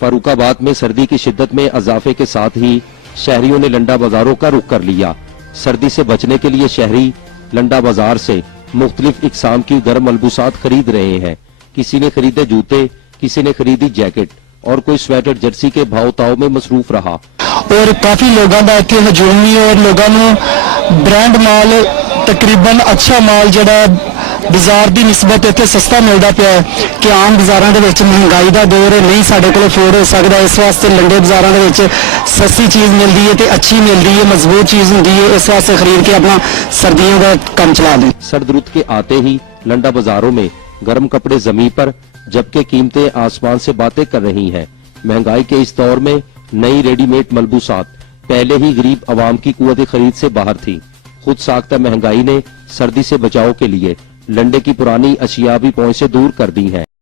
फर्रुखाबाद में सर्दी की शिद्दत में इजाफे के साथ ही शहरियों ने लंडा बाजारों का रुख कर लिया। सर्दी से बचने के लिए शहरी लंडा बाजार से मुख्तलिफ इकसाम की गर्म मलबूसात खरीद रहे हैं। किसी ने खरीदे जूते, किसी ने खरीदी जैकेट और कोई स्वेटर जर्सी के भाव ताव में मसरूफ रहा। और काफी लोगों का इत्थे हजूम ही और लोगों को ब्रांड माल तकरीबन अच्छा माल जड़ा बाजार की निस्बत इत्थे सस्ता मिलता पिया है कि आम बाजारों के विच महंगाई का दौर है, नहीं साढ़े को अफोर्ड हो सकता, इस वास्ते लंडे बाजारों के विच सस्ती चीज़ मिलती है तो अच्छी मिलती है, मजबूत चीज़ होती है, इस वास्ते खरीद के अपना सर्दियों का काम चला दें। सर्द रुत के आते ही लंडा बाजारों में गर्म कपड़े जमीन पर जबकि कीमतें आसमान से बातें कर रही हैं। महंगाई के इस दौर में नई रेडीमेड मलबूसात पहले ही गरीब आवाम की कुव्वत खरीद से बाहर थी। खुद साख्ता महंगाई ने सर्दी से बचाव के लिए लंडे की पुरानी अशिया भी पहुंच से दूर कर दी हैं।